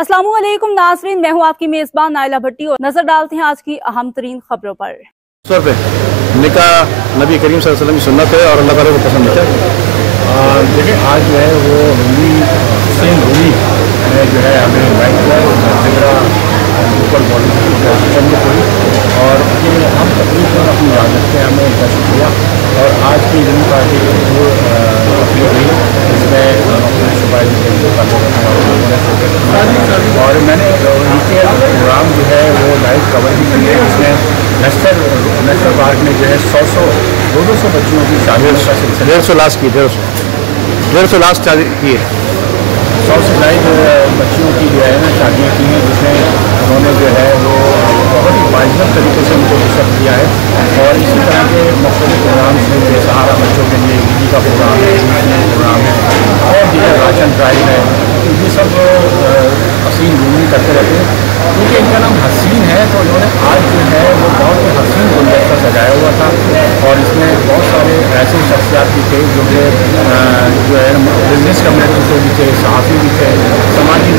अस्सलामु अलैकुम नाज़रीन, मैं हूँ आपकी मेज़बान नाइला भट्टी और नजर डालते हैं आज की अहम तरीन खबरों पर। निकाह नबी करीम सल्लल्लाहु अलैहि वसल्लम की सुन्नत है और अल्लाह ताला को पसंद है। देखिए आज जो है वो सेम रूमी में जो है हमें इन्वाइट किया ऊपर चंद्रपुरी और हम तकलीफ पर अपनी इजाज़त से हमें इंटरेस्ट किया और आज की दिन पार्टी जो तकलीफ हुई इसमें और मैंने उनके प्रोग्राम जो है वो लाइव कवर भी किए हैं। इसमें नेशनल पार्क में जो है 100-200 बच्चियों की शादी का सिलसिला 150 लास्ट की 150 लास्ट शादी की 100 से ज़ायद बच्चियों की जो है ना शादियाँ की हैं, जिसमें उन्होंने जो है वो बहुत ही बाइज़त तरीके से उनको डिस्कस किया है। और इसी तरह के मुख्तलिफ प्रोग्राम में बेसहारा बच्चों के लिए ईदी का प्रोग्राम है, प्रोग्राम है और दीगर राशन ड्राइव है। ये सब हसीन घूमनी करते रहते हैं क्योंकि इनका नाम हसीन है। तो उन्होंने आज जो है वो बहुत ही हसीन गुलदस्ता सजाया हुआ था और इसमें बहुत सारे ऐसे शख्सियात भी थे जो है बिजनेस कम्युनिटी से भी थे, सहाफ़ी भी थे, समाजी